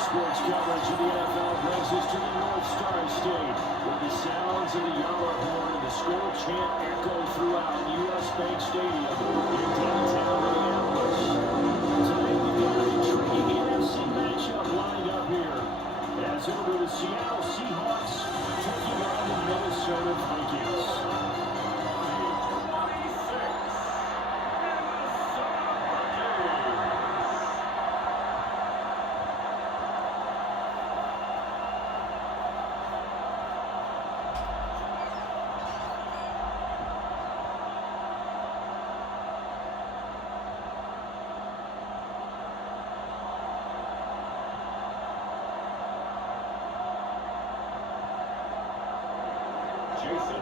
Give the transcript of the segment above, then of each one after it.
Sports coverage of the NFL brings us to the North Star State, where the sounds of the Yellow Horn and the Skol chant echo throughout U.S. Bank Stadium in downtown Minneapolis. Today we've got an intriguing NFC matchup lined up here, as it will be the Seattle Seahawks taking on the Minnesota Vikings.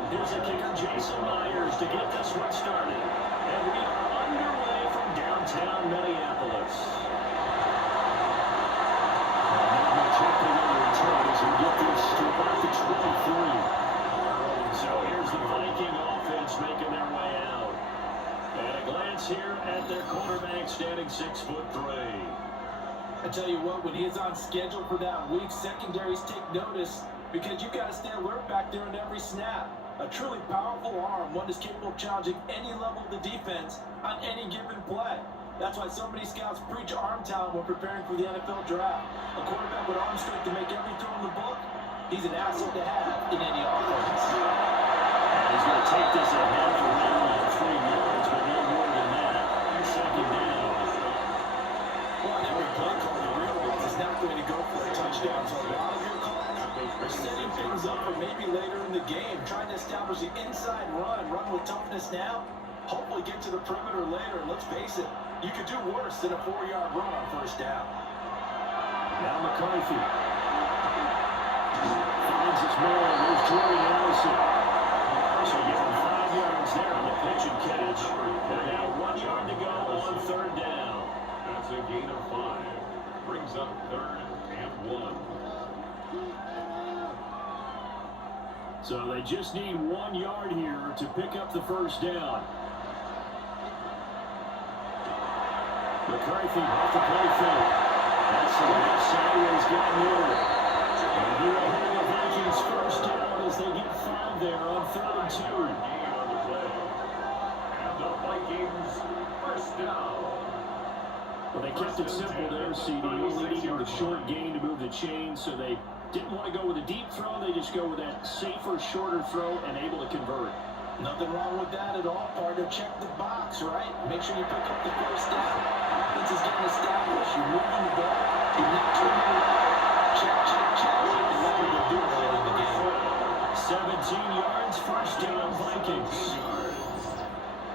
Here's the kicker, Jason Myers, to get this one started. And we are underway from downtown Minneapolis. Not much happening on the return as we get this to about the 23. So here's the Viking offense making their way out. And a glance here at their quarterback standing 6'3". I tell you what, when he is on schedule for that week, secondaries take notice because you've got to stay alert back there in every snap. A truly powerful arm, one is capable of challenging any level of the defense on any given play. That's why so many scouts preach arm talent when preparing for the NFL draft. A quarterback with arm strength to make every throw in the book, he's an asset to have in any offense. He's going to take this ahead for now 3 yards, but no more than that. Second down. Well, every play call the real ones is not going to go for a touchdown. So a lot of your calls are setting things up for maybe later in the game, trying to establish the inside run with toughness now, hopefully get to the perimeter later. And let's face it, you could do worse than a 4-yard run on first down. Now McCarthy finds his man. There's Jordan Allison. So getting 5 yards there on the pitch and catch. And now 1 yard to go on third down. That's a gain of 5. Brings up 3rd and 1. So they just need 1 yard here to pick up the first down. McCarthy off the play fake. That's the left sideways getting near it. And here will have the Vikings first down as they get 5 there on 3rd and 2. Gain on the play. And the Vikings first down. Well, they kept it simple there, CD. Only needing the short gain to move the chains, so they didn't want to go with a deep throw. They just go with that safer, shorter throw and able to convert. Nothing wrong with that at all, partner. Check the box, right? Make sure you pick up the first down. Offense is getting established. You're moving the ball. You're not turning it over. Check. And that's what they're doing early in the game. 17 yards, first down, Vikings.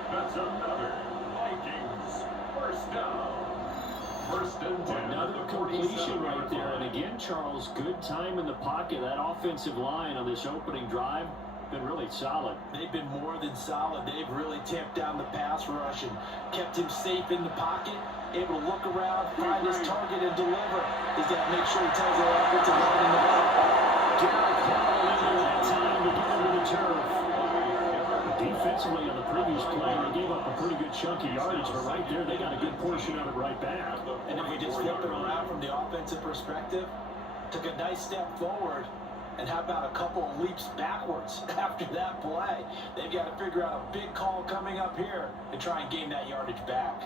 That's another Vikings first down. First and 10. Another completion right there. And again, Charles, good time in the pocket. That offensive line on this opening drive been really solid. They've been more than solid. They've really tamped down the pass rush and kept him safe in the pocket, able to look around, find his target, and deliver. He's got to make sure he tells their offensive line in the ball. Garrett Crawley in there that time to get into the turf. Defensively on the previous play, they gave up a pretty good chunk of yardage, but right there, they got a good portion of it right back. And if we just flip it around from the offensive perspective, took a nice step forward, and how about a couple of leaps backwards after that play? They've got to figure out a big call coming up here and try and gain that yardage back.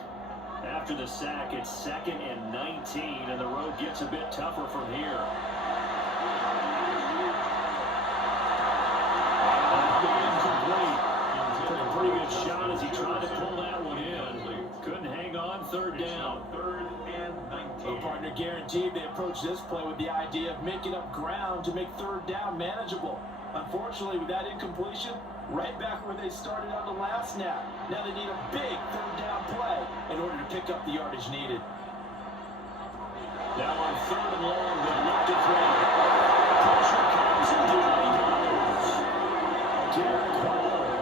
After the sack, it's 2nd and 19, and the road gets a bit tougher from here. Incomplete. Took a pretty good shot as he tried to pull that one in. Couldn't hang on, 3rd down. 3rd and 19. The partner guaranteed they approached this play with the idea of making up ground to make 3rd down manageable. Unfortunately, with that incompletion, right back where they started on the last snap. Now they need a big 3rd down play in order to pick up the yardage needed. Now on 3rd and long, they look to throw. Pressure comes and down he goes. Garrett Crawley.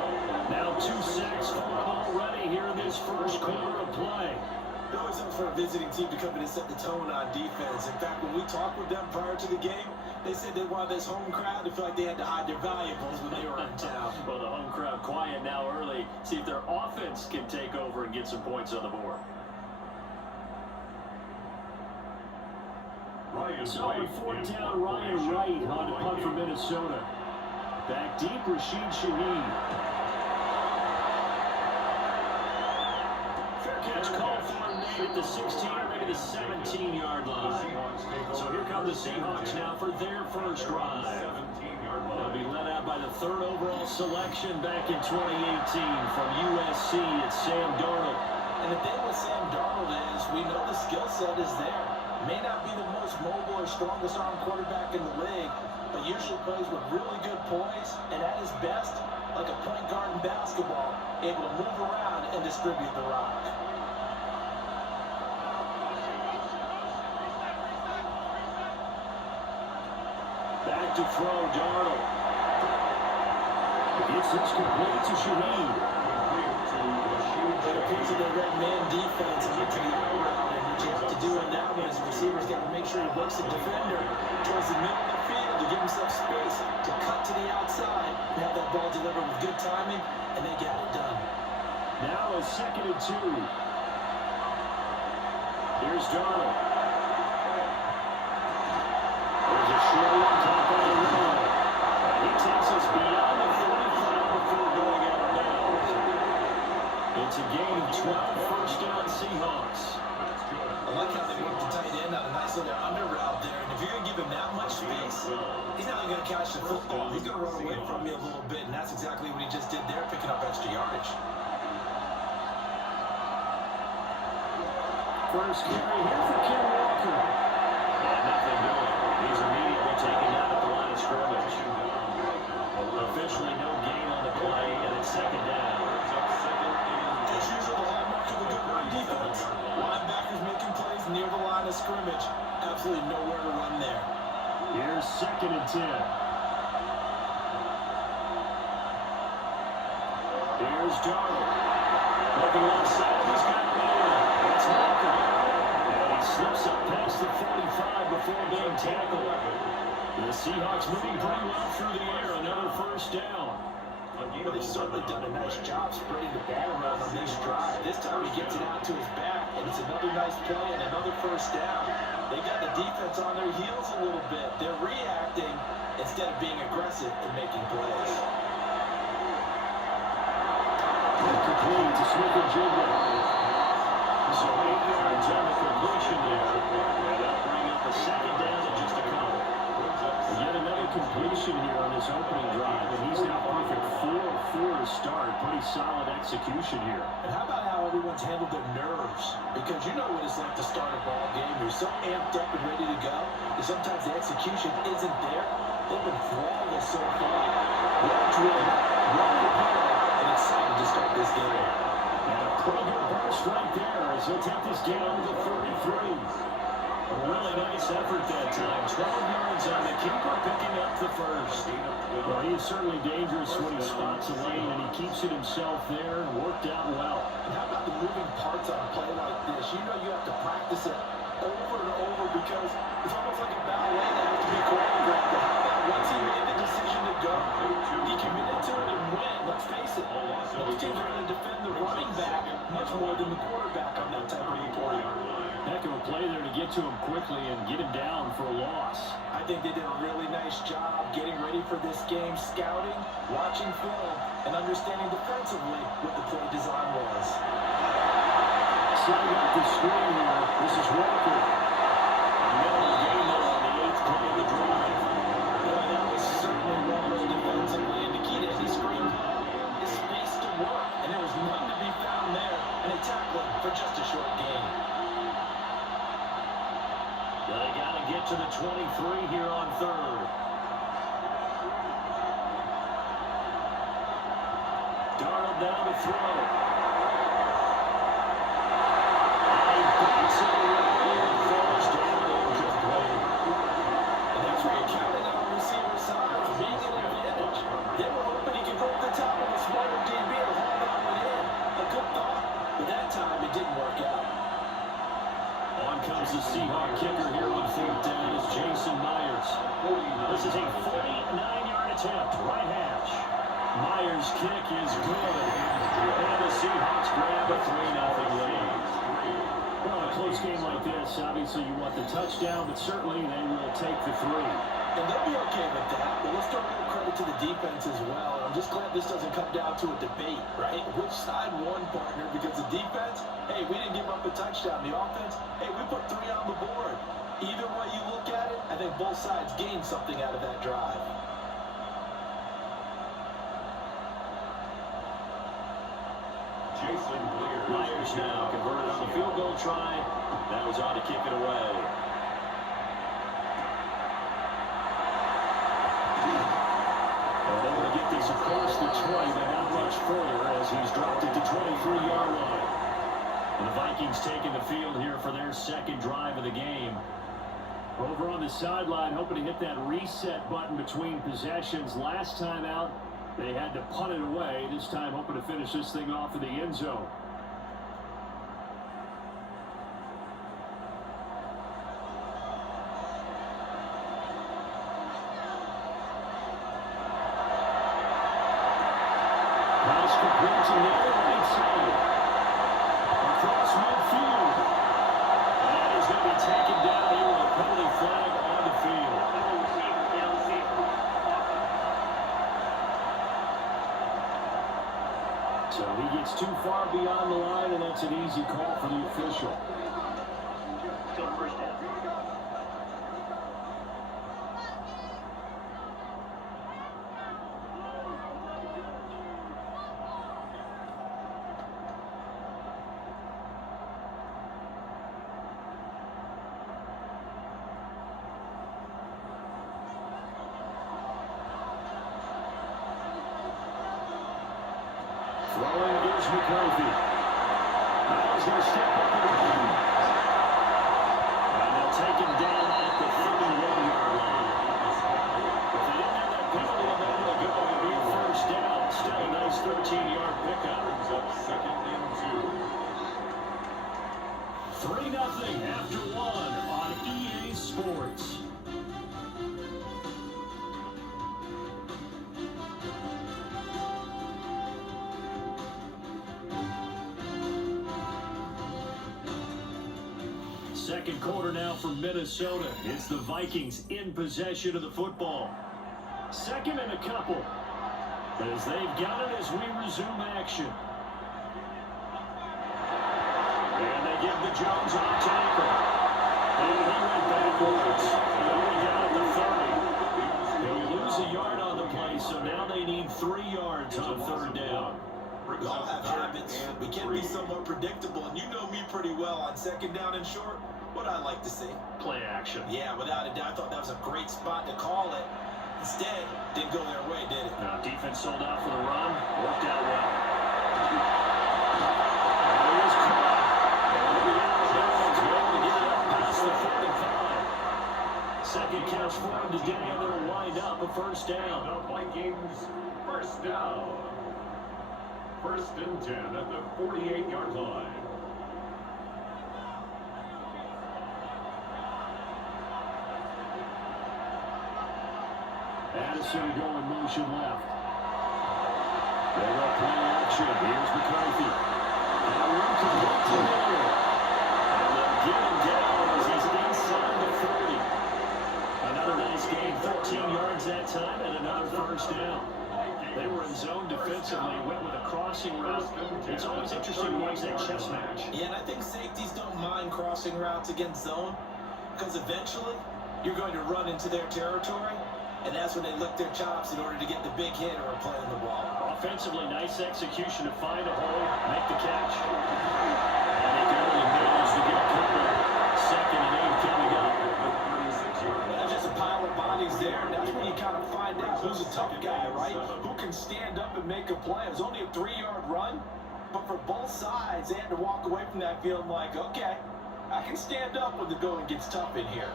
Now 2 sacks for him already here in this first quarter of play. It always helps for a visiting team to come in and set the tone on defense. In fact, when we talked with them prior to the game, they said they wanted this home crowd to feel like they had to hide their valuables when they were in town. Well, the home crowd quiet now early. See if their offense can take over and get some points on the board. So on fourth down, Ryan Wright on to punt for Minnesota. Back deep, Rashid Shaheed. Fair catch called for and made at the 16 or maybe the 17-yard line. So here come the Seahawks now for their first drive. They'll be led out by the third overall selection back in 2018 from USC. It's Sam Darnold. And the thing with Sam Darnold is we know the skill set is there. May not be the most mobile or strongest arm quarterback in the league, but usually plays with really good poise, and at his best, like a point guard in basketball, able to move around and distribute the rock. Back to throw, Darnold. Gets this complete to Shaheed. It appears that they red man defense and get to the out route, and what you have to do in that one is the receiver's got to make sure he works the defender towards the middle of the field to give himself space to cut to the outside and have that ball delivered with good timing, and they got it done. Now a 2nd and 2. Here's Darnold. There's a short one, top on the run. He takes us beyond the 45 before going out of bounds. It's a gain of 12, first down Seahawks. I like how they worked the tight end on a nice little under route there, and if you're going to give him that much space, he's not going to catch the football. He's going to run away from you a little bit, and that's exactly what he just did there, picking up extra yardage. First carry here for Ken Walker. And nothing doing. He's immediately taken out at the line of scrimmage. Officially no gain on the play, and it's 2nd down. As usual, the hallmark of a good run defense. Linebackers making plays near the line of scrimmage. Absolutely nowhere to run there. Here's 2nd and 10. Here's Darnold. Looking left side, he's got a man. That's Walker. And he slips up past the 45 before being tackled. The Seahawks moving pretty well through the air. Another first down. Well, they've certainly done a nice job spreading the ball around on this drive. This time he gets it out to his back, and it's another nice play and another first down. They got the defense on their heels a little bit. They're reacting instead of being aggressive and making plays. Complete to Smith-Njigba. So 8 yards on the completion there. And that'll bring up a 2nd down in just a couple. Yet another completion here on his opening drive, and he's now perfect 4-4 to start. Pretty solid execution here. And how about how everyone's handled their nerves? Because you know what it's like to start a ball game. You're so amped up and ready to go that sometimes the execution isn't there. They've been flawless so far. Well drilled, well prepared, and excited to start this game. And a pretty good burst right there as he'll take this down to the 33. A really nice effort that time. 12 yards on the keeper, picking up the first. Well, he is certainly dangerous when he spots a lane, and he keeps it himself there and worked out well. And how about the moving parts on a play like this? You know you have to practice it over and over because it's almost like a ballet that has to be choreographed. But how about once he made the decision to go, he committed to it and win. Let's face it, most teams are going to defend the running back much more than the quarterback on that type of play. Heck of a play there to get to him quickly and get him down for a loss. I think they did a really nice job getting ready for this game, scouting, watching film, and understanding defensively what the play design was. Setting up the screen here. This is Walker. Middle of the game there on the 8th play of the drive. Well, that was certainly well defensively, and the key to any screen play is space to work, and there was none to be found there, and they tackled him for just a short gain. They got to get to the 23 here on 3rd. Darnold down to throw. And he backs it away and falls down incomplete. And that's where you counted on the receiver side for being an advantage. They were hoping he could go to the top of a smarter DB or hold on with him. A good thought, but that time it didn't work out. On comes the Seahawk kicker here on 4th down is Jason Myers. This is a 49-yard attempt, right hash. Myers' kick is good. And the Seahawks grab a 3-0 lead. Well, in a close game like this, obviously you want the touchdown, but certainly they will take the 3. And they'll be okay with that, but let's throw a little credit to the defense as well. I'm just glad this doesn't come down to a debate, right? Which side won, partner? Because the defense, hey, we didn't give up a touchdown. The offense, hey, we put 3 on the board. Either way you look at it, I think both sides gained something out of that drive. Myers now converted on the field goal try. That was on to kick it away. Able to get this across the 20, but not much further as he's dropped it to 23-yard line. And the Vikings taking the field here for their second drive of the game. Over on the sideline, hoping to hit that reset button between possessions. Last time out, they had to punt it away. This time, hoping to finish this thing off in the end zone. Pass complete to the right side. Across midfield. And he's going to be taken down here with a penalty flag on the field. So he gets too far beyond the line, and that's an easy call for the official. Still first down. Throwing is McCarthy. Now he's going to step up and run. And they'll take him down at the 31-yard line. If they didn't have that penalty a moment ago, it would be a first down. Still a nice 13-yard pickup. Up second and 2. 3-0 after 1 on EA Sports. Second quarter now for Minnesota. It's the Vikings in possession of the football. Second and a couple. As they've got it as we resume action. And they give the Jones off tackle. And he went backwards. He only got it to 30. They lose a yard on the play, so now they need 3 yards on third down. We all have habits. We can be somewhat predictable, and you know me pretty well on second down and short. What I like to see. Play action. Yeah, without a doubt, I thought that was a great spot to call it. Instead, didn't go their way, did it? Defense sold out for the run. Worked out well. There he is caught. And the Alabama's going to get it up past the 45. Second catch for him today, and it'll wind up a first down. The Vikings first down. First and 10 at the 48-yard line. Addison going motion left. They will play action. Here's McCarthy. Now room to get to there. And they'll get him down as he's inside the 30. Another nice gain, 13 yards that time, and another first down. They were in zone defensively, went with a crossing route. It's always interesting to watch that chess match. Yeah, and I think safeties don't mind crossing routes against zone because eventually you're going to run into their territory, and that's when they lick their chops in order to get the big hit or play on the ball. Offensively, nice execution to find a hole, make the catch. And they can only manage to get a couple. Second and 8 coming up. That's just a pile of bodies there. That's when you kind of find out who's a tough guy, right? Who can stand up and make a play. It was only a 3-yard run, but for both sides, they had to walk away from that feeling like, okay, I can stand up when the going gets tough in here.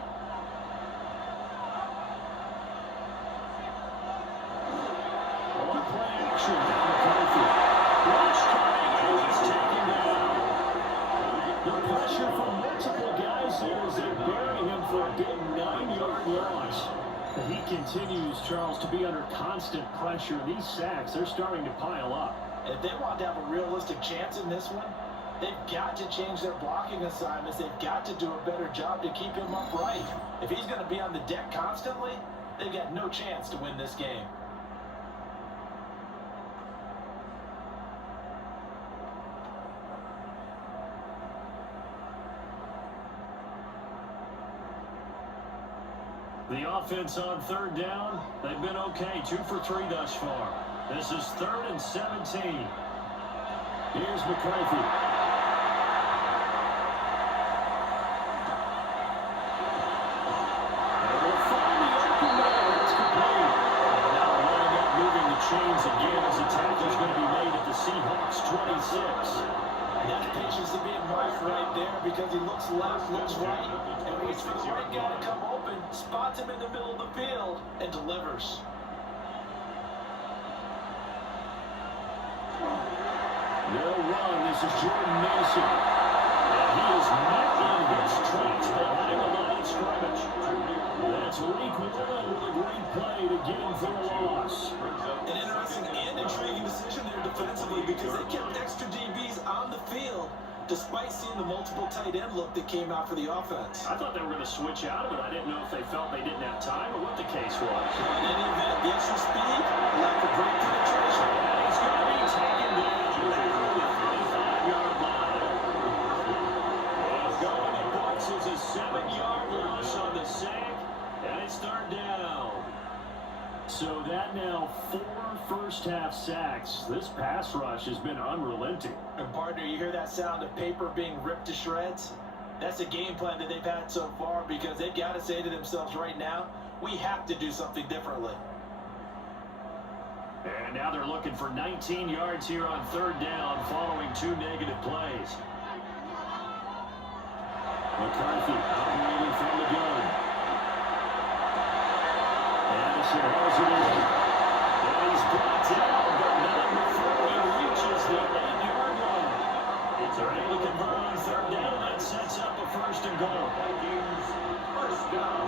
On play action, McCarthy. Rush coming, and he's taken down. The pressure from multiple guys here as they bury him for a big 9-yard loss. He continues, Charles, to be under constant pressure. These sacks, they're starting to pile up. If they want to have a realistic chance in this one, They've got to change their blocking assignments. They've got to do a better job to keep him upright. If he's going to be on the deck constantly, they've got no chance to win this game. The offense on third down, they've been okay. 2 for 3 thus far. This is 3rd and 17. Here's McCarthy. Chains again as a tackle is going to be made at the Seahawks 26. That patience to be admired right there because he looks left, looks right, and waits for the right guy to come open, spots him in the middle of the field, and delivers. No run. This is Jordan Mason. And he is met in his tracks behind the line of scrimmage. That's Leak with a great play to get him for a loss. An interesting and intriguing decision there defensively because they kept extra DBs on the field despite seeing the multiple tight end look that came out for the offense. I thought they were going to switch out of it. I didn't know if they felt they didn't have time or what the case was. In any event, the extra speed, lack of great penetration. And he's going to be taken down at the 35-yard line. Going to Bucks is a 7-yard loss on the sack, and it's 3rd down. So that now 4 first-half sacks. This pass rush has been unrelenting. And partner, you hear that sound of paper being ripped to shreds? That's a game plan that they've had so far because they've got to say to themselves right now, we have to do something differently. And now they're looking for 19 yards here on 3rd down following 2 negative plays. McCarthy operating from the gun. Addison has it in. And he's brought down, but not before he reaches the 8-yard line. They're able to convert on 3rd down. That sets up a 1st and goal. Vikings, 1st down.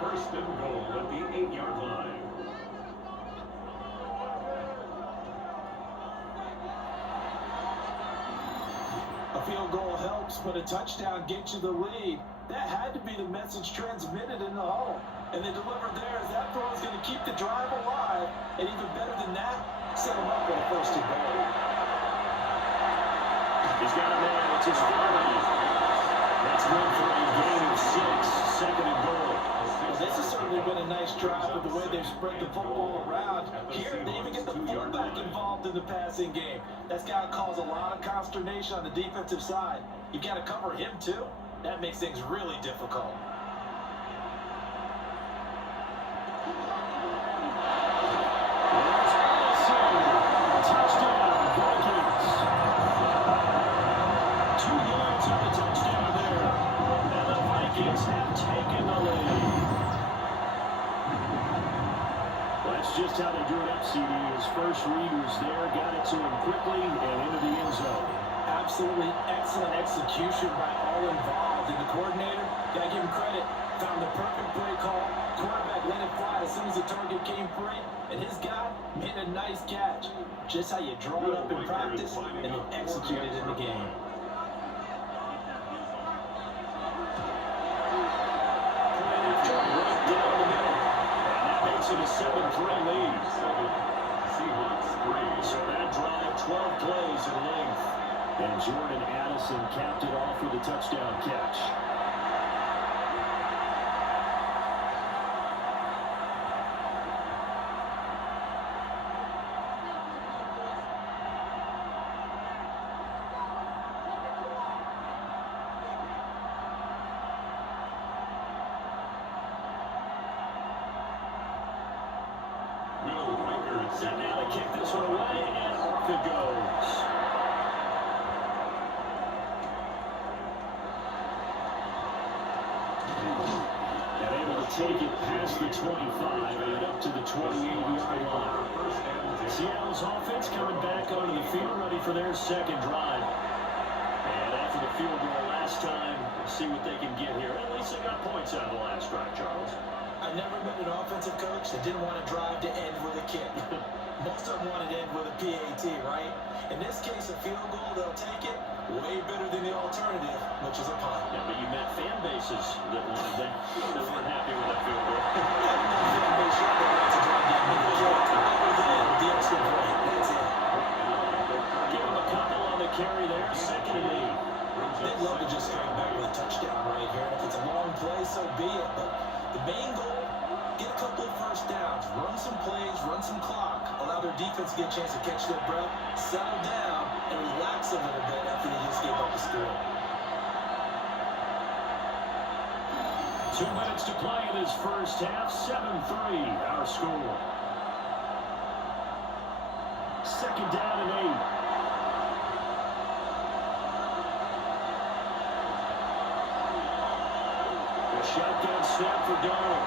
1st and goal at the 8-yard line. A field goal helps, but a touchdown gets you the lead. That had to be the message transmitted in the huddle. And they delivered there as that throw is going to keep the drive alive. And even better than that, set them up with a 1st and goal. He's got a man. It's his 40. That's one for a gain of 6. 2nd and goal. Well, this has certainly been a nice drive with the way they've spread the football around. Here, they even get the fullback involved in the passing game. That's got to cause a lot of consternation on the defensive side. You've got to cover him, too. That makes things really difficult. Touchdown, Vikings. 2 yards on the touchdown there. And the Vikings have taken the lead. That's just how they drew it up, CD. His first read was there, got it to him quickly, and into the end zone. Absolutely excellent execution by all involved. And the coordinator, got to give him credit, found the perfect play call. Quarterback let it fly as soon as the target came free. And his guy made a nice catch. Just how you draw it up in practice and then execute it in the game. Right down the middle. And that makes it a 7-3 lead. Seahawks 3. So that drive, 12 plays in length. And Jordan Addison capped it off with a touchdown catch. Set now to kick this one away, and off it goes. And able to take it past the 25 and up to the 28-yard line. Seattle's offense coming back onto the field, ready for their 2nd drive. And after the field goal last time, we'll see what they can get here. At least they got points out of the last drive, Charles. I I've never met an offensive coach that didn't want to drive to end with a kick. Most of them wanted to end with a PAT, right? In this case, a field goal, they'll take it. Way better than the alternative, which is a punt. Yeah, but you met fan bases that wanted that, that weren't happy with that field goal. Fan base shot that wants to drive down with a kick. Other than the extra point. That's it. Give him a couple on the carry there. Second and 8. They'd love to just straight back with a touchdown right here. And if it's a long play, so be it. But the main goal, get a couple of first downs, run some plays, run some clock, allow their defense to get a chance to catch their breath, settle down, and relax a little bit after they just gave up a score. 2 minutes to play in this first half. 7-3 our score. Second down and 8. Shotgun snap for Donald.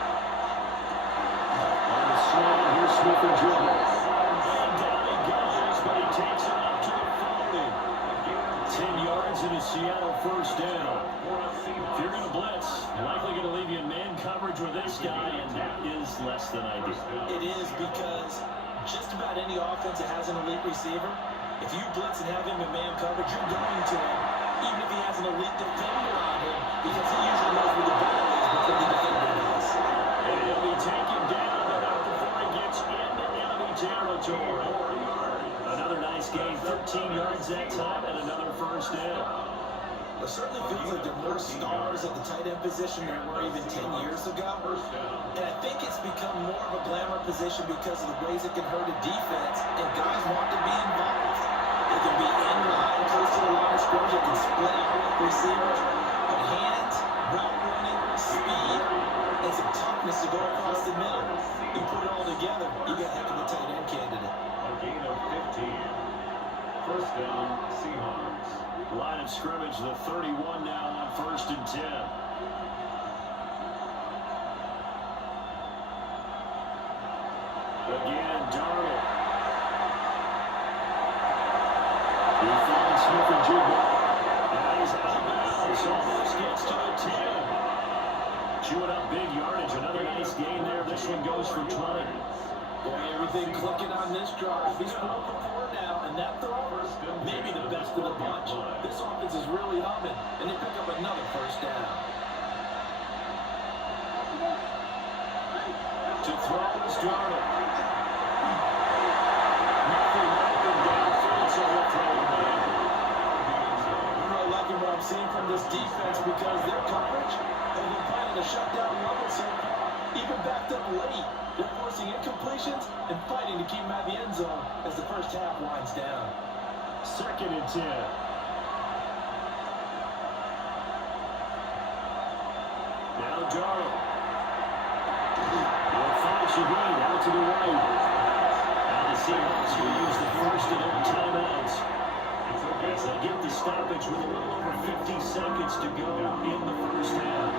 On the slant, here's Smith and Jigba. And down he goes, but he takes it up to the 40. 10 yards in a Seattle first down. If you're going to blitz, likely going to leave you in man coverage with this guy, and that is less than ideal. It is because just about any offense that has an elite receiver, if you blitz and have him in man coverage, you're going to him, even if he has an elite defender on him, because he usually knows where the ball is before the defender does. And he'll be taken down, but not before he gets into enemy territory. Another nice gain, 13 yards that time, and another first down. It certainly feels like there are more stars at the tight end position than there were even 10 years ago. And I think it's become more of a glamour position because of the ways it can hurt a defense, and guys want to be involved. They can be in line, close to the line of scrimmage, they can split out with receivers, but hands, route running, speed, and some toughness to go across the middle. You put it all together, you got a heck of a tight end candidate. A gain of 15. First down, Seahawks. Line of scrimmage, the 31 now on first and 10. Again, Darnold. He finds Smith and Jigba. And he's out of bounds. Almost gets to the 10. Chewing up big yardage. Another nice gain there. This one goes for 20. Boy, everything clicking on this drive. He's 4 for 4 now, and that throw, maybe the best of the bunch. This offense is really humming, and they pick up another first down. To throw is Darnold. Nothing open downfield, so he'll throw it away. I'm really liking what I'm seeing from this defense because their coverage has been playing at a shutdown level so far, even backed up late. They're forcing incompletions and fighting to keep them out of the end zone as the first half winds down. Second and 10. Now Darnold. He'll find Shaheen out to the right. Now the Seahawks will use the first of their timeouts as they get the stoppage with a little over 50 seconds to go in the first half.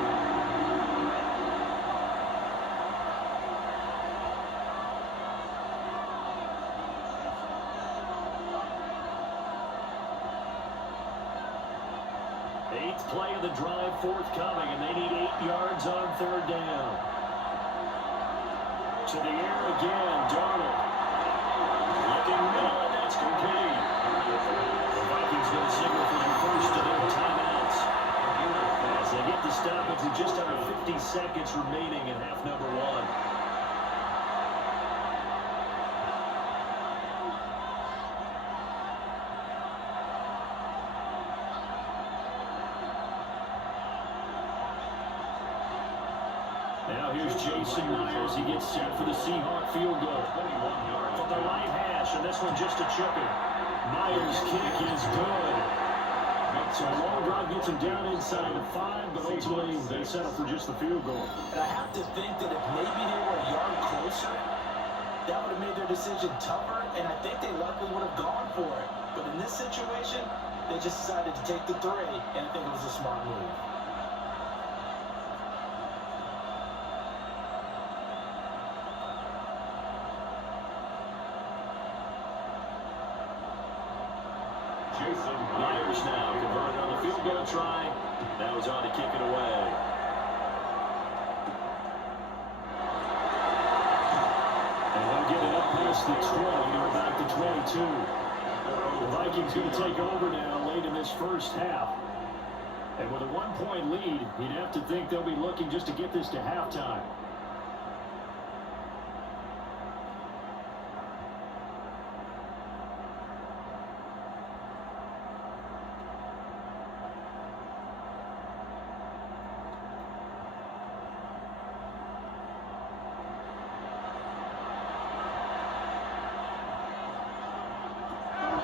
Eighth play of the drive forthcoming, and they need 8 yards on third down. To the air again, Darnold. Looking middle, and that's complete. The Vikings going to signal for their first of their timeouts as they get the stoppage with just under 50 seconds remaining in half number 1. Now here's Jason Myers. He gets set for the Seahawk field goal. 21 yards from the right hash, and this one just a chipper. Myers' kick is good. So a long drive gets him down inside the 5, but ultimately they settle for just the field goal. And I have to think that if maybe they were a yard closer, that would have made their decision tougher, and I think they likely would have gone for it. But in this situation, they just decided to take the 3, and I think it was a smart move. Myers now converted on the field goal try. That was on to kick it away. the 20 to about the 22. The Vikings going to take over now late in this first half. And with a 1-point lead, you'd have to think they'll be looking just to get this to halftime.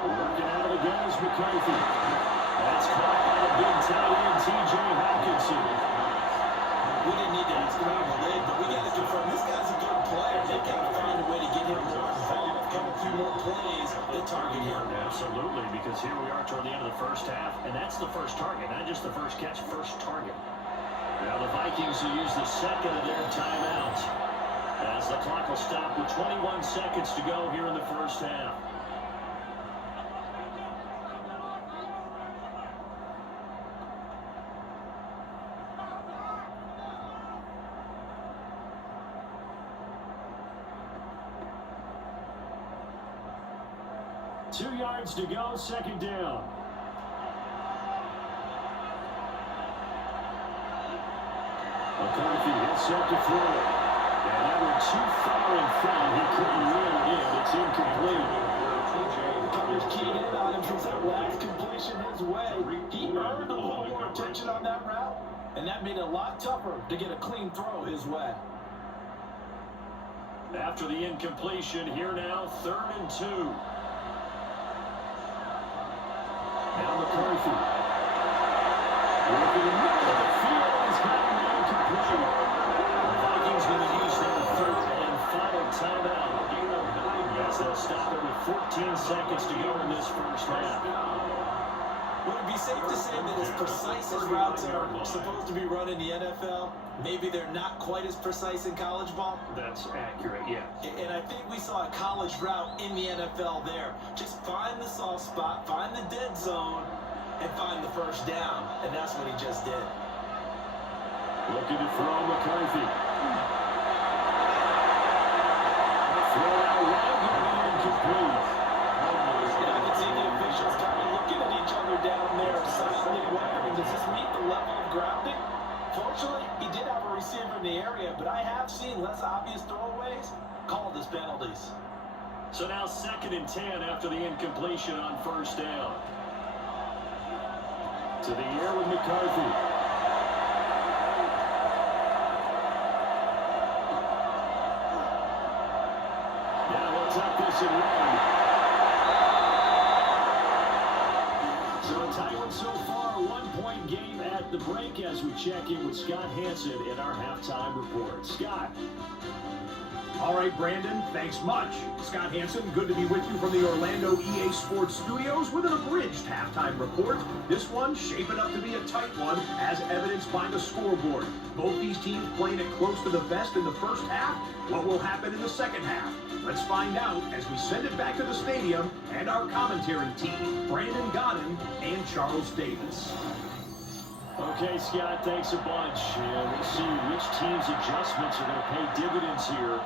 Working out of the gun is McCarthy. That's caught by the big tight end, T.J. Hawkinson. We didn't need to ask him out of the leg, but we got to confirm this guy's a good player. They've got to find a way to get him more involved, come a few more plays that target him. Absolutely, because here we are toward the end of the first half, and that's the first target, not just the first catch, first target. Now the Vikings will use the second of their timeouts, as the clock will stop with 21 seconds to go here in the first half. Two yards to go, second down. McCarthy is set to throw. And that one too far in front. He couldn't reel it in. It's incomplete. Coverage keyed in on him since that last completion his way. He earned a little more attention on that route, and that made it a lot tougher to get a clean throw his way. After the incompletion, here now, 3rd and 2. Now McCarthy. Working in the middle of the field. He's got an incomplete. The Vikings going to use their 3rd and final timeout. As they'll stop it with 14 seconds to go in this first half. Would it be safe to say that as precise as routes are supposed to be run in the NFL, maybe they're not quite as precise in college ball? That's accurate, yeah. And I think we saw a college route in the NFL there. Just find the soft spot, find the dead zone, and find the first down. And that's what he just did. Looking to throw McCarthy. Throw out wide, going to be incomplete. And I can see the officials kind of looking at each other down there, silently wondering, does this meet the level of grounding? Fortunately, he did have a receiver in the area, but I have seen less obvious throwaways called as penalties. So now 2nd and 10 after the incompletion on first down. To the air with McCarthy. Now he'll tuck this and run. So a tight one so far, 1-point game at the break as we check in with Scott Hansen in our halftime report. Scott. All right, Brandon, thanks much. Scott Hansen, good to be with you from the Orlando EA Sports Studios with an abridged halftime report. This one shaping up to be a tight one, as evidenced by the scoreboard. Both these teams playing it close to the vest in the first half. What will happen in the second half? Let's find out as we send it back to the stadium and our commentary team, Brandon Godden and Charles Davis. Okay, Scott, thanks a bunch. We'll see which team's adjustments are going to pay dividends here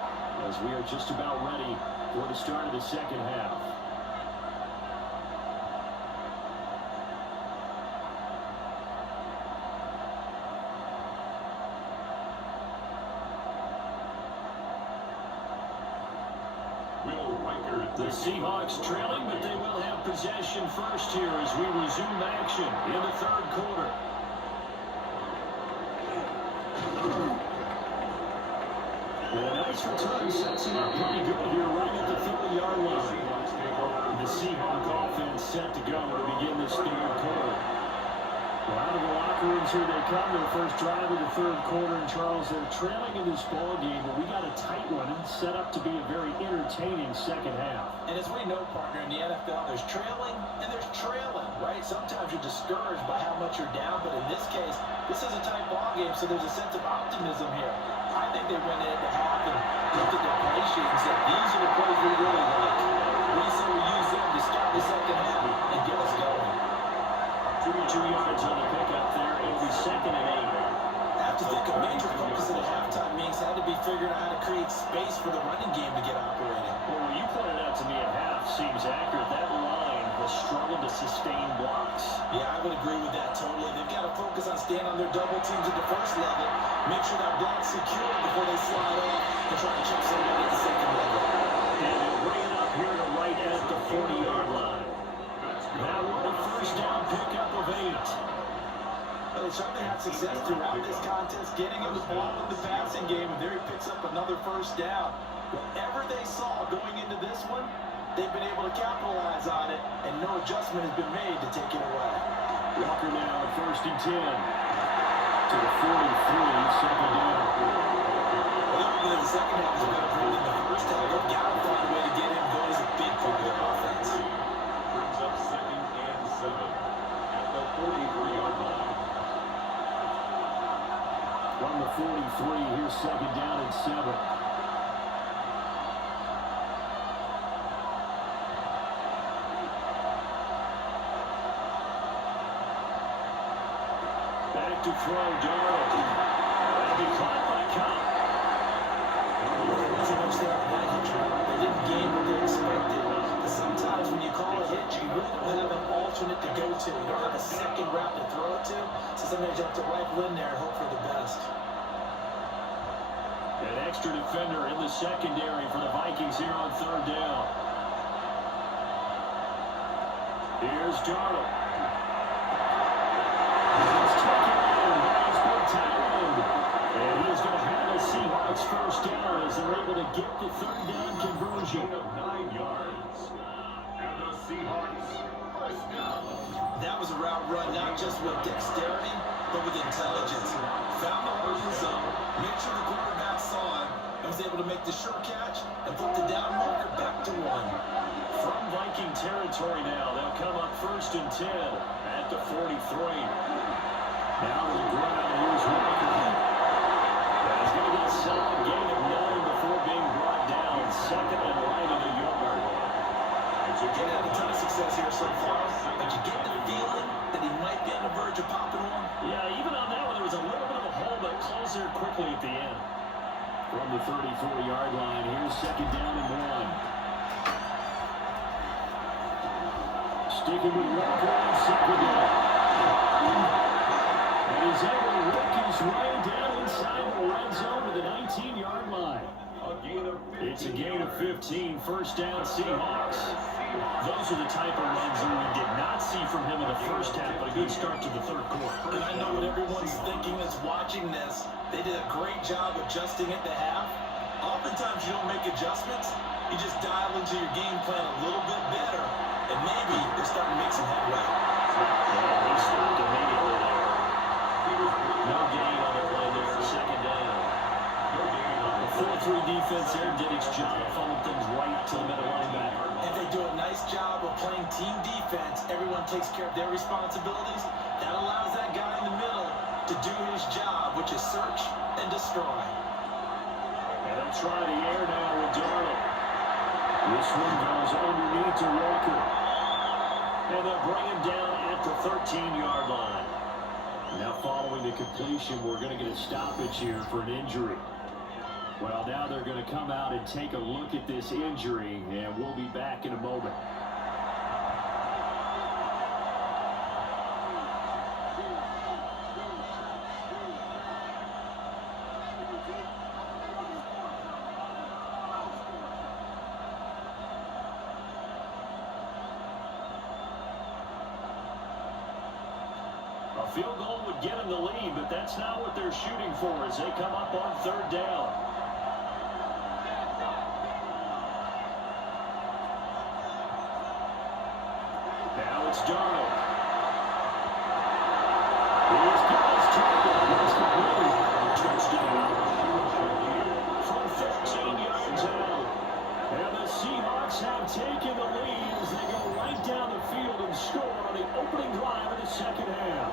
as we are just about ready for the start of the second half. The Seahawks trailing, but they will have possession first here as we resume action in the 3rd quarter. And a nice return sets him up pretty good here right at the 30-yard line. The Seahawks offense set to go to begin this 3rd quarter. Well, out of the locker rooms here they come, their first drive of the 3rd quarter. And Charles, they're trailing in this ball game, but we got a tight one set up to be a very entertaining second half. And as we know, partner, in the NFL, there's trailing and there's trailing, right? Sometimes you're discouraged by how much you're down, but in this case, this is a tight ball game, so there's a sense of optimism here. I think they went into half and looked at their play sheet and said, these are the plays we really like. We say we use them to start the second half and get us going. 32 yards on the pickup there. It'll be 2nd and 8. I have to think a major focus deficit at halftime means had to be figuring out how to create space for the running game to get operating. Well, what you pointed out to me at half seems accurate. That line has struggled to sustain blocks. Yeah, I would agree with that totally. They've got to focus on staying on their double teams at the first level, make sure that block's secure before they slide off and try to chip somebody at the second level. And they'll bring it up here to right at the 40-yard line. Now what a first down pickup of 8. Well, they certainly had success throughout this contest, getting him the ball in the passing game, and there he picks up another first down. Whatever they saw going into this one, they've been able to capitalize on it, and no adjustment has been made to take it away. Walker now at 1st and 10. To the 43, second down. Well, the second half is better than the first half. They've got to find a way to get him going as a big part of their offense. Brings up 2nd and 7 at the 43-yard line. From the 43, here's second down and 7. Back to throw, Darnold. That'll be caught by Cobb. There wasn't much there on that hitch route. They didn't gain what they expected. But sometimes when you call a hitch, you really don't have an alternate to go to. You don't have a second route to throw it to. So sometimes you have to rifle in there and hope for the best. An extra defender in the secondary for the Vikings here on 3rd down. Here's Darnold. He's taken in by his battalion. And he's going to have a Seahawks first down as they're able to get the 3rd down conversion. Of 9 yards. And the Seahawks first down. That was a route run not just with dexterity, but with intelligence. Found the open zone, made sure the quarterback saw him, and was able to make the sure catch and put the down marker back to 1. From Viking territory now, they'll come up 1st and 10 at the 43. Now to the ground, here's Walker. He's going to get a solid gain of 9 before being brought down. 2nd and right in the yard. Again, had a ton of success here so far, but you get the feeling that he might be on the verge of popping one. Yeah, even on that one, there was a little bit of a hole, but closed there quickly at the end. From the 34-yard line, here's 2nd down and 1. Sticking with Walker on 2nd down. And he's able to work his way down inside the red zone to the 19-yard line. It's a gain of 15, first down Seahawks. Those are the type of runs that we did not see from him in the first half, but a good start to the 3rd quarter. And I know what everyone's thinking that's watching this. They did a great job adjusting at the half. Oftentimes you don't make adjustments. You just dial into your game plan a little bit better, and maybe they're starting to make some headway. Yeah, they stopped immediately there. No gain on the play there, 2nd down. The 4-3 defense there did its job, following things right to the middle linebacker. If they do a nice job of playing team defense, everyone takes care of their responsibilities. That allows that guy in the middle to do his job, which is search and destroy. And they'll try the air now with Darnold. This one goes underneath to Walker. And they'll bring him down at the 13-yard line. Now following the completion, we're going to get a stoppage here for an injury. Well, now they're going to come out and take a look at this injury, and we'll be back in a moment. A field goal would get them the lead, but that's not what they're shooting for as they come up on 3rd down. Now it's Darnold. Here's Dallas Turner. That's the blue. Touchdown. From 13 yards out. And the Seahawks have taken the lead as they go right down the field and score on the opening drive of the 2nd half.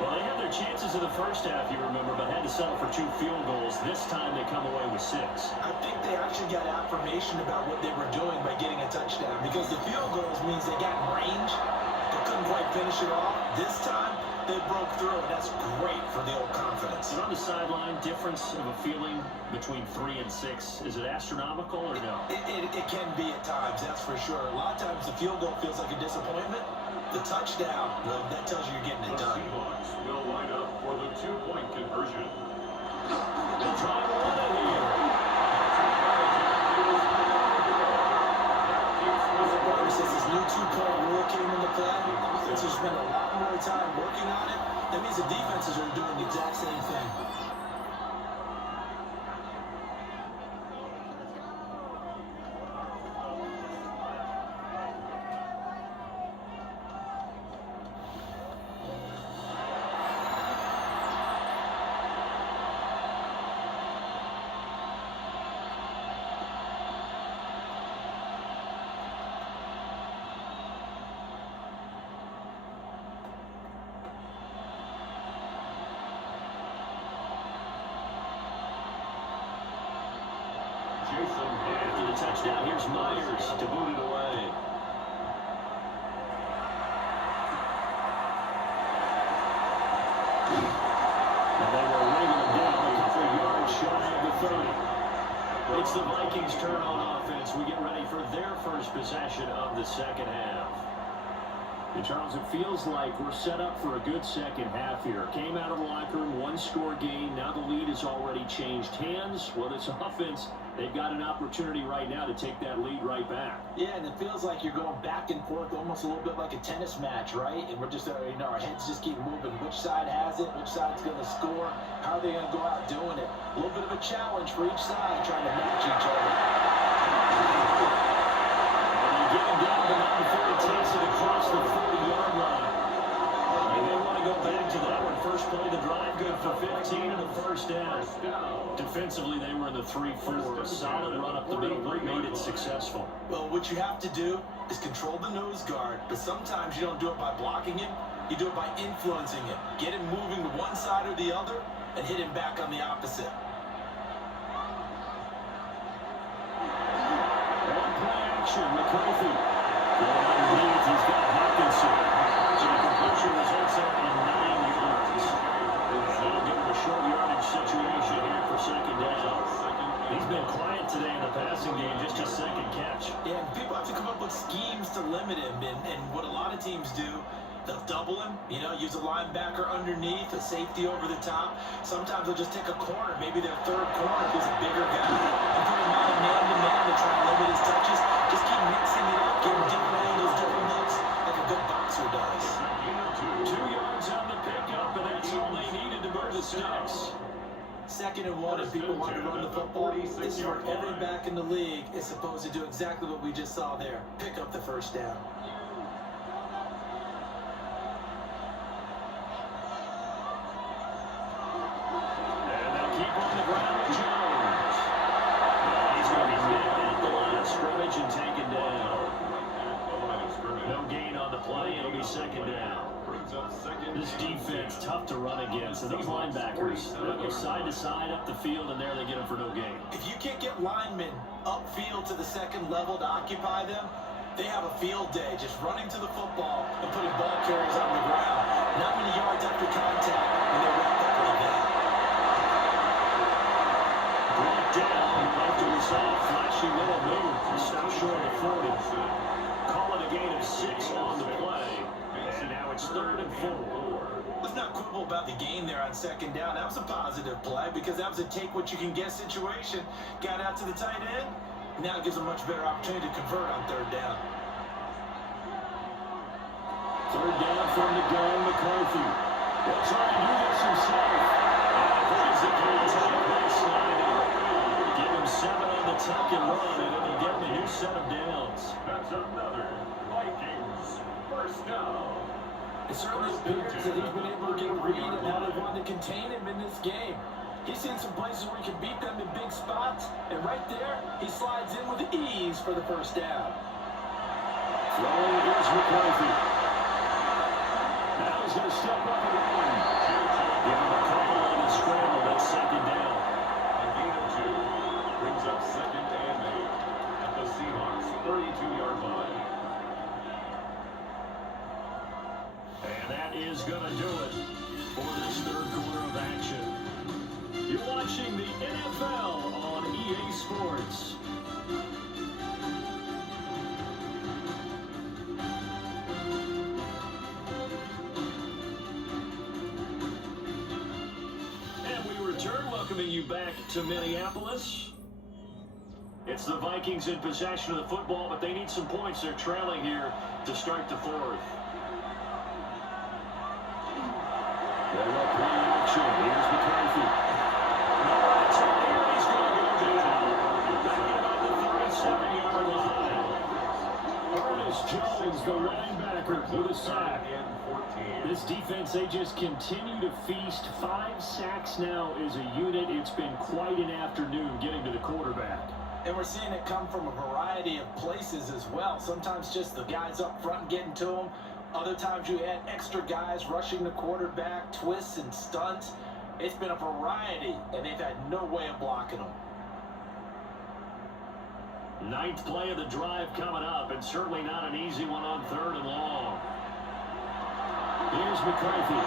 Well, they had their chances in the first half, you remember, but had to settle for 2 field goals. This time they come away with 6. I think they actually got affirmation about what they were doing by getting a touchdown, because the field goals means they got in range, but couldn't quite finish it off. This time, They broke through, and that's great for the old confidence. And on the sideline, difference of a feeling between 3 and 6, is it astronomical or no? It can be at times, that's for sure. A lot of times the field goal feels like a disappointment. The touchdown, well, that tells you you're getting it The done. Seahawks will line up for the two-point conversion. They'll try to run it here. Since this new two-point rule came into play, since there's been a lot more time working on it, that means the defenses are doing the exact same thing. After the touchdown, here's Myers to boot it away. And they were ringing them down a couple of yards shy of the 30. It's the Vikings' turn on offense. We get ready for their first possession of the second half. And Charles, it feels like we're set up for a good second half here. Came out of the locker room, one-score game. Now the lead has already changed hands. Well, this offense, they've got an opportunity right now to take that lead right back. Yeah, and it feels like you're going back and forth almost a little bit like a tennis match, right? And we're just, our heads just keep moving. Which side has it? Which side's going to score? How are they going to go out doing it? A little bit of a challenge for each side trying to match each other. Getting down the line before he takes it across the 40-yard line. And they want to go back to that one. First play of the drive, good for 15 and a first down. Defensively, they were in the 3-4. Solid run up the middle, but made it successful. Well, what you have to do is control the nose guard, but sometimes you don't do it by blocking him. You do it by influencing him. Get him moving to one side or the other and hit him back on the opposite. McCarthy. Going underneath, he's got Hawkinson. So the completion results in 9 yards. They'll give him a short yardage situation here for second down. He's been quiet today in the passing game, just a second catch. Yeah, people have to come up with schemes to limit him, and what a lot of teams do, they'll double him, use a linebacker underneath, a safety over the top. Sometimes they'll just take a corner, maybe their third corner, who's a bigger guy, and put him on man-to-man to try and limit his touches. Just keep mixing it up, give him different angles, different looks, like a good boxer does. 2 yards on the pickup, and that's all they needed to burn the sticks. 2nd and 1, and people want to run the football. This is where every back in the league is supposed to do exactly what we just saw there. Pick up the first down. And they'll keep on the ground with Jones. He's going to be hit at the line of scrimmage and taken down. No gain on the play. It'll be second down. This defense, tough to run against. And those linebackers, they'll go side to side up the field, and there they get them for no gain. If you can't get linemen upfield to the second level to occupy them, they have a field day just running to the football and putting ball carriers on the ground. Not many yards after contact when they wrap up like that. Brought down after we saw a flashy little move. Stop short of 40. Call it a gain of 6 on the play. And now it's 3rd and 4. Let's not quibble about the gain there on second down. That was a positive play because that was a take-what-you-can-get situation. Got out to the tight end. Now it gives a much better opportunity to convert on 3rd down. 3rd down from the gun, McCarthy. He'll try and do this himself. And plays the contact by Snyder. Give him 7 on the tuck and run, and it'll get him a new set of downs. That's another Vikings first down. It certainly appears that he's been able to get a read and how they want to contain him in this game. He's seen some places where he can beat them in big spots, and right there, he slides in with ease for the first down. Throwing is McCarthy. Now he's going to step up and run. Give him a couple on the scramble. That's second down. A gain of 2 brings up 2nd and 8 at the Seahawks 32-yard line. And that is going to do it. You're watching the NFL on EA Sports. And we return, welcoming you back to Minneapolis. It's the Vikings in possession of the football, but they need some points. They're trailing here to start the fourth. They're up play action. Here's McCarthy. No, it's here. He's going to go down. Back at about the 37-yard line. Ernest Jones, the linebacker, with a sack. This defense, they just continue to feast. 5 sacks now as a unit. It's been quite an afternoon getting to the quarterback. And we're seeing it come from a variety of places as well. Sometimes just the guys up front getting to them. Other times you add extra guys rushing the quarterback, twists and stunts. It's been a variety, and they've had no way of blocking them. 9th play of the drive coming up, and certainly not an easy one on 3rd and long. Here's McCarthy.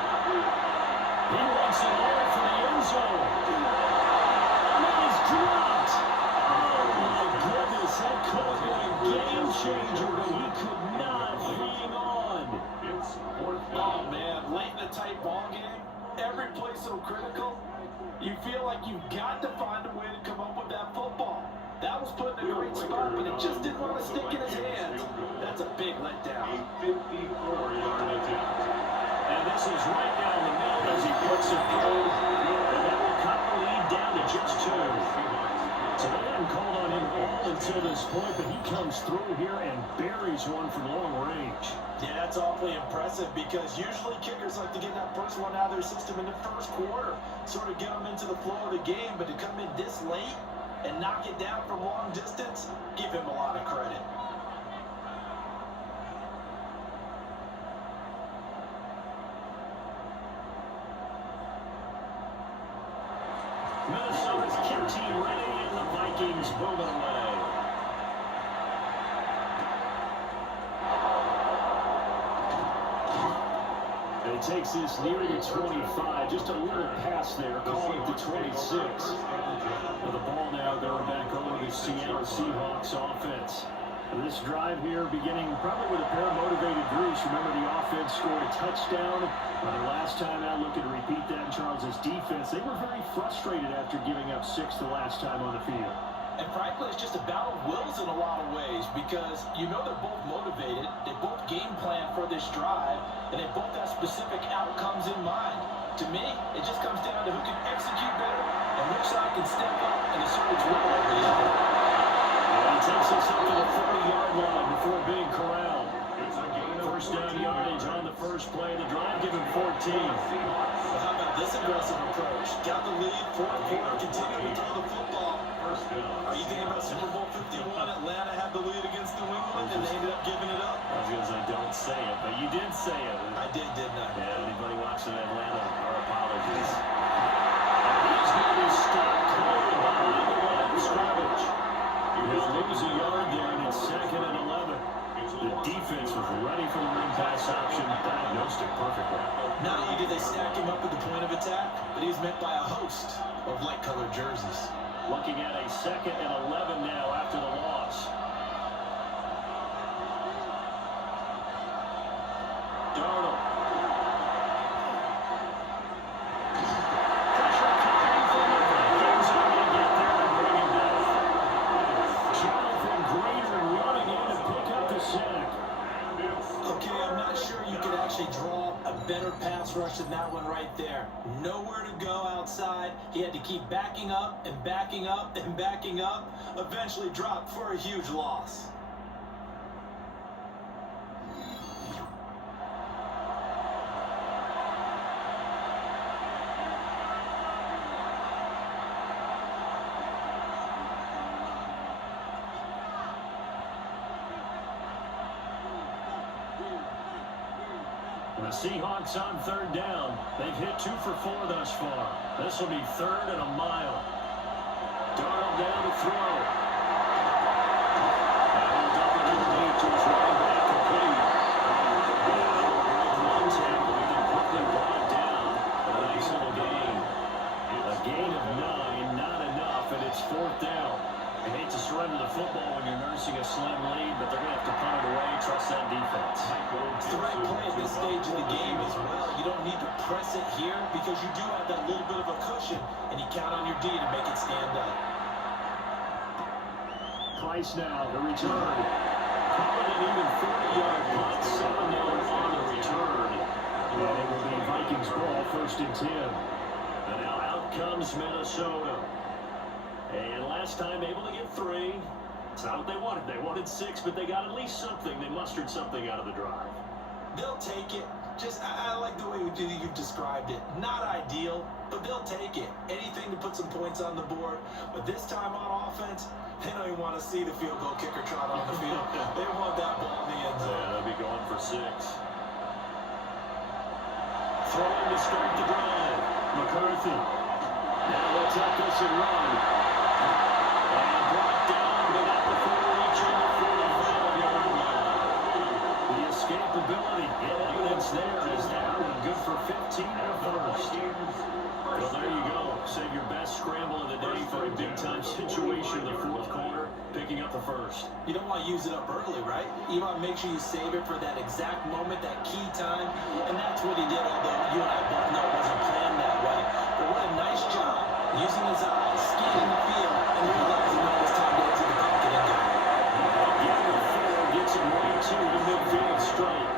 He wants it all for the end zone. And it is dropped. Oh, my goodness. That could have been a game changer, but he could not hang on. Oh, man, late in a tight ball game, every play so critical, you feel like you've got to find a way to come up with that football. That was put in a great spot, but it just didn't want to stick in his hands. That's a big letdown. 54-yard attempt. And this is right down the middle as he puts it through. And that will cut the lead down to just 2. So they haven't called on him all until this point, but he comes through here and buries one from long range. Yeah, that's awfully impressive because usually kickers like to get that first one out of their system in the first quarter, sort of get them into the flow of the game, but to come in this late and knock it down from long distance, give him a lot of credit. Minnesota's kick team ready, and the Vikings moving away. And he takes this near to 25, just a little pass there, calling it to 26. With the ball now going back over to Seattle Seahawks offense. And this drive here beginning probably with a pair of motivated groups. Remember, the offense scored a touchdown. The last time out, looking to repeat that in Charles's defense. They were very frustrated after giving up 6 the last time on the field. And frankly, it's just a battle of wills in a lot of ways because you know they're both motivated, they both game plan for this drive, and they both have specific outcomes in mind. To me, it just comes down to who can execute better and which side can step up and assert its will over the other. And he takes us up to the 40-yard line before being corralled. First down yardage on the first play of the drive, give him 14. Well, how about this aggressive approach? Got the lead, 4-4, continue to throw the football. Are you thinking about Super Bowl 51? Atlanta had the lead against New England, and they ended up giving it up. I was going to say, don't say it, but you did say it. I did, didn't I? Yeah, anybody watching Atlanta, our apologies. And he's going to be stopped clear behind the line of scrimmage. He'll lose a yard there, and it's 2nd and 11. The defense was ready for the run pass option, diagnosed it perfectly. Not only did they stack him up at the point of attack, but he's met by a host of light-colored jerseys. Looking at a 2nd and 11 now after the loss. Darnold. Pressure coming from the Vikings. Are going to get there and bring him back. Jonathan Greater running in to pick up the sack. Okay, I'm not sure you could actually draw a better pass rush than that one right there. Nowhere to go outside. He had to keep backing up and backing up and backing up. Eventually dropped for a huge loss. The Seahawks on 3rd down. They've hit 2 for 4 thus far. This will be 3rd and a mile. Darnold down to throw. Holds up underneath to his running back complete. Great one tackle. He completely brought it down. A nice little gain. A gain of 9, not enough, and it's 4th down. I hate to surrender the football when you're nursing a slim lead, but they're going to have to punt it away. Trust that defense. It's the right play at this stage of the game as well. You don't need to press it here because you do have that little bit of a cushion, and you count on your D to make it stand up. Price now, the return. Call it an even 40-yard punt, 7 yards on the return. And it will be Vikings ball, 1st and 10. And now out comes Minnesota. And last time able to get 3. It's not what they wanted. They wanted 6, but they got at least something. They mustered something out of the drive. They'll take it. I like the way you've described it. Not ideal, but they'll take it. Anything to put some points on the board. But this time on offense, they don't even want to see the field goal kicker trot on the field. They want that ball in the end zone. Yeah, they'll be going for 6. Throwing to start the drive. McCarthy. Now let's up this and run. And brought down. They got the full reach on the 45-yard line. The escapability and evidence there is down and good for 15 and a 1st. Well, there you go. Save your best scramble of the day for a big-time situation in the 4th quarter, picking up the 1st. You don't want to use it up early, right? You want to make sure you save it for that exact moment, that key time, and that's what he did, although you and I both know it wasn't planned that way. But what a nice job using his eyes, scanning the field, and realizing when it was time to exit the pocket and go. Giving him 4, gets him right to the midfield strike.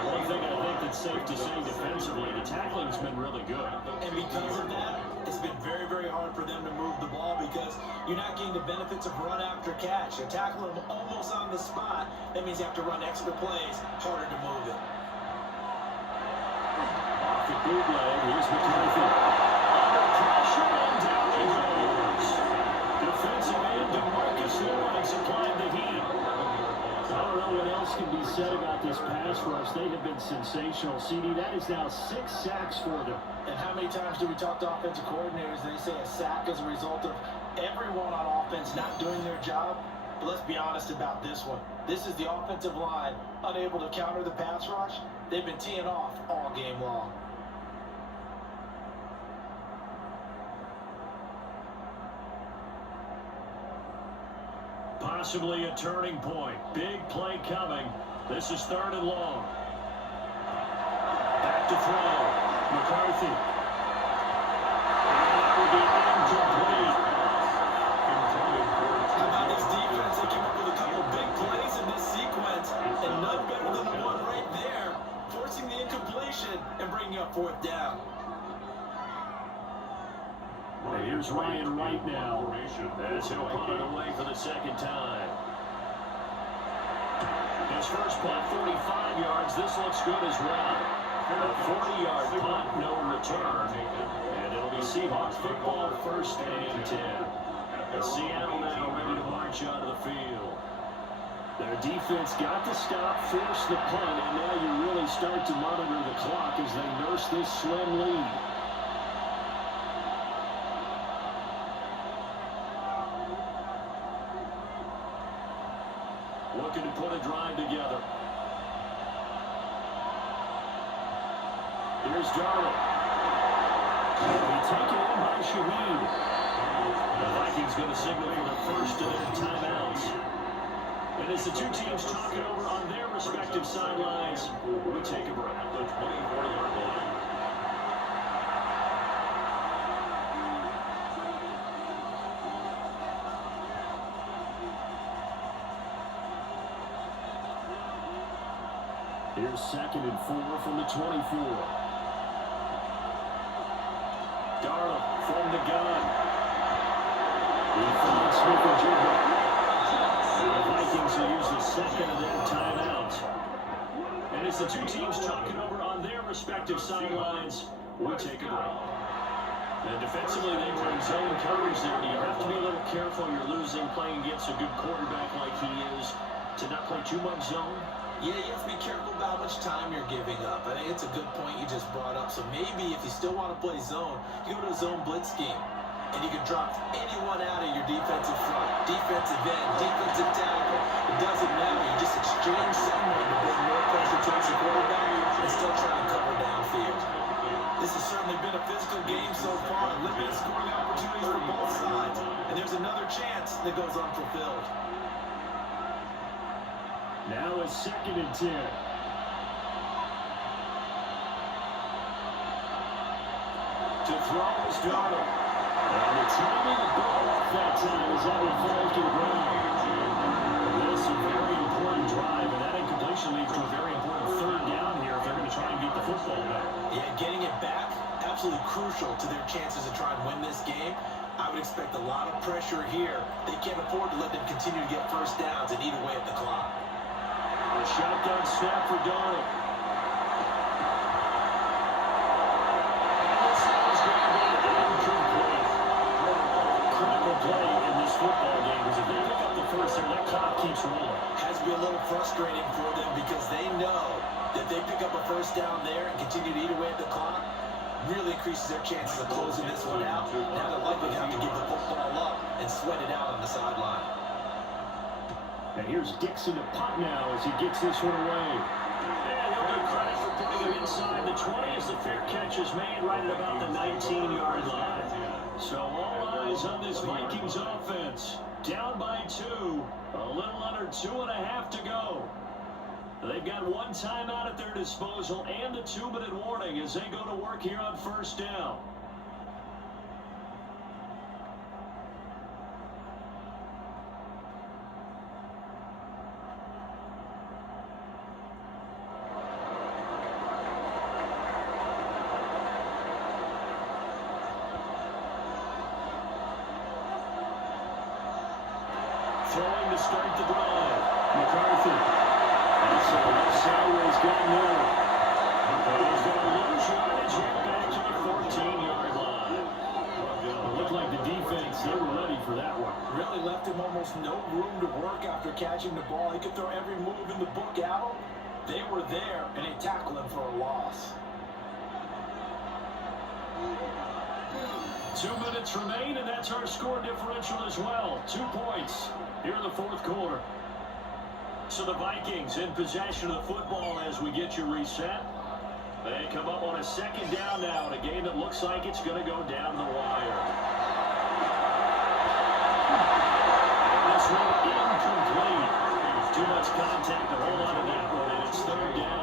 One thing I think that's safe to say defensively, the tackling's been really good. And because of that, it's been very, very hard for them to move the ball because you're not getting the benefits of run after catch. You're tackling them almost on the spot. That means you have to run extra plays, harder to move it. Off the bootleg, here's McCarthy. Under pressure, and down he goes. Defensive end DeMarcus Lawrence applied the heat. I don't know what else can be said about this pass rush. They have been sensational. CD, that is now 6 sacks for them. And how many times do we talk to offensive coordinators? They say a sack is a result of everyone on offense not doing their job. But let's be honest about this one. This is the offensive line unable to counter the pass rush. They've been teeing off all game long. Possibly a turning point. Big play coming. This is 3rd and long. Back to throw. McCarthy. And that will be incomplete. How about this defense? They came up with a couple big plays in this sequence, and none better than the one right there, forcing the incompletion and bringing up 4th down. And here's Ryan right now, as he'll punt it away for the 2nd time. His first punt, 45 yards. This looks good as well. A 40-yard punt, no return. And it'll be Seahawks football, 1st and 10. And Seattle now ready to march out of the field. Their defense got the stop, forced the punt, and now you really start to monitor the clock as they nurse this slim lead. Looking to put a drive together. Here's Darnold. He'll be taken in by Shaheed. The Vikings going to signal for the first of their timeouts. And as the 2 teams talk it over on their respective sidelines, we take a break. The 24-yard line. Here's 2nd and 4 from the 24. Darnold from the gun. He finds Smith-Njigba. The Vikings will use the 2nd of their timeouts. And as the 2 teams talk it over on their respective sidelines, we take a break. And defensively, they were in zone coverage there. You have to be a little careful. You're losing, playing against a good quarterback like he is, to not play too much zone. Yeah, you have to be careful about how much time you're giving up. I think it's a good point you just brought up. So maybe if you still want to play zone, you go to a zone blitz scheme. And you can drop anyone out of your defensive front, defensive end, defensive tackle. It doesn't matter. You just exchange someone to bring more pressure towards the quarterback and still try and cover downfield. This has certainly been a physical game so far. Limited scoring opportunities for both sides. And there's another chance that goes unfulfilled. Now it's 2nd and 10. To throw is Darnold. And the timing of ball off that time is that it falls to the ground. This is a very important drive, and that incompletion leads to a very important 3rd down here if they're going to try and get the football back. Yeah, getting it back, absolutely crucial to their chances to try and win this game. I would expect a lot of pressure here. They can't afford to let them continue to get 1st downs and eat away at the clock. A shotgun snap for Darnold. And this is going to be incomplete. Critical play in this football game because if they pick up the first there, that clock keeps rolling. Has to be a little frustrating for them because they know that they pick up a 1st down there and continue to eat away at the clock, really increases their chances of closing this one out. Now they're likely to have to give the football up and sweat it out on the sideline. And here's Dixon to punt now as he gets this one away. And he'll get credit for putting him inside the 20 as the fair catch is made right at about the 19-yard line. So all eyes on this Vikings offense. Down by 2. A little under 2.5 to go. They've got 1 timeout at their disposal and a 2-minute warning as they go to work here on 1st down. Throwing to start the drive. McCarthy. That's a left sideways gun there. He's going to lose yardage here back to the 14-yard line. It looked like the defense, they were ready for that one. Really left him almost no room to work after catching the ball. He could throw every move in the book at him. They were there, and they tackled him for a loss. 2 minutes remain, and that's our score differential as well. 2 points here in the 4th quarter. So the Vikings in possession of the football as we get you reset. They come up on a 2nd down now in a game that looks like it's going to go down the wire. And this one incomplete. Too much contact to hold on to that one, and it's 3rd down.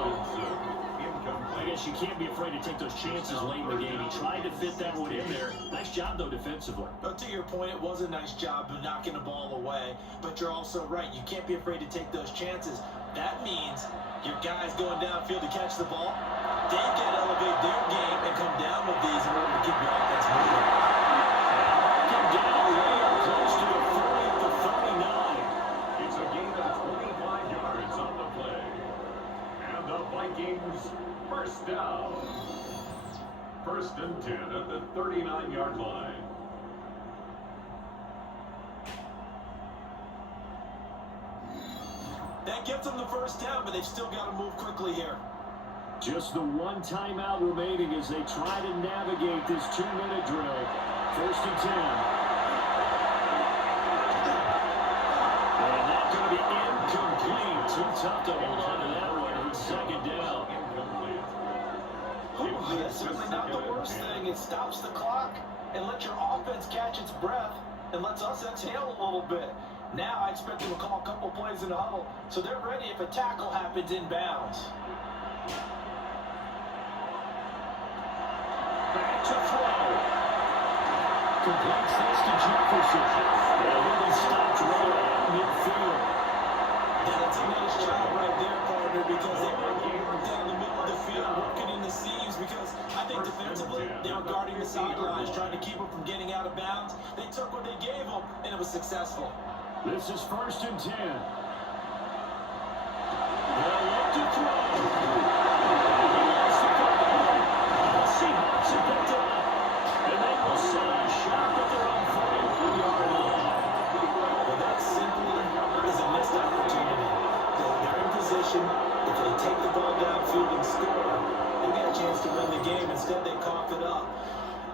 I guess you can't be afraid to take those chances late in the game. He tried to fit that one in there. Nice job, though, defensively. But to your point, it was a nice job of knocking the ball away. But you're also right. You can't be afraid to take those chances. That means your guys going downfield to catch the ball, they can elevate their game and come down with these in order to keep your offense moving. And down way up close to the 40 to 39. It's a gain of 25 yards on the play. And the Vikings 1st down. 1st and 10 at the 39-yard line. That gets them the 1st down, but they've still got to move quickly here. Just the 1 timeout remaining as they try to navigate this 2-minute drill. 1st and 10. And that's going to be incomplete. Too tough to hold on to that one. It's 2nd down. That's certainly not the worst thing. It stops the clock and lets your offense catch its breath and lets us exhale a little bit. Now I expect them to call a couple plays in the huddle, so they're ready if a tackle happens inbounds. Back to throw. Completes this to Jefferson. And really stopped right at midfield. That's a nice job right there, partner, because they were down the middle of the field working in the seams because I think defensively they were guarding the sidelines, trying to keep them from getting out of bounds. They took what they gave them, and it was successful. This is 1st and 10. They'll look to throw. He lost the football. The Seahawks have picked it up. And they will set a shot at their own 41-yard line. Well, that simply is a missed opportunity. They're in position. If they take the ball downfield and score, they got a chance to win the game. Instead, they cough it up.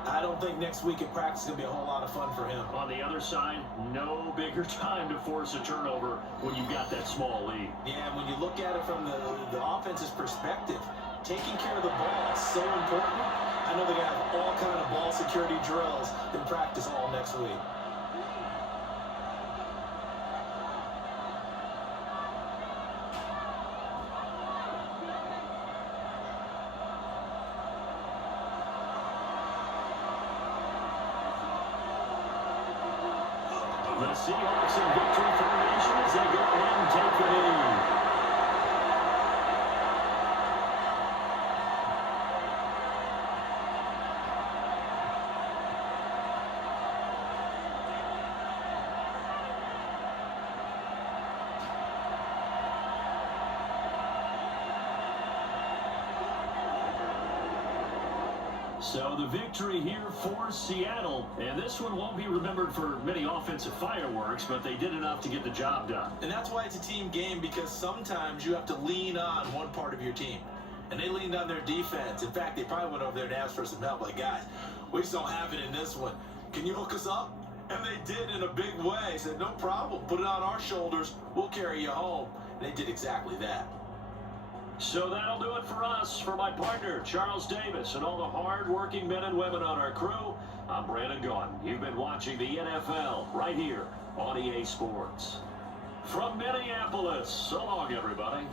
I don't think next week at practice is going to be a whole lot of fun for him. On the other side, no bigger time to force a turnover when you've got that small lead. Yeah, when you look at it from the offense's perspective, taking care of the ball is so important. I I know they're going to have all kind of ball security drills in practice all next week. The Seahawks in victory formation as they go ahead and take the lead. So the victory here for Seattle, and this one won't be remembered for many offensive fireworks, but they did enough to get the job done. And that's why it's a team game, because sometimes you have to lean on one part of your team. And they leaned on their defense. In fact, they probably went over there and asked for some help. Like, guys, we just don't have it in this one. Can you hook us up? And they did in a big way. Said, no problem. Put it on our shoulders. We'll carry you home. And they did exactly that. So that'll do it for us. For my partner, Charles Davis, and all the hard-working men and women on our crew, I'm Brandon Gaudin. You've been watching the NFL right here on EA Sports. From Minneapolis, so long, everybody.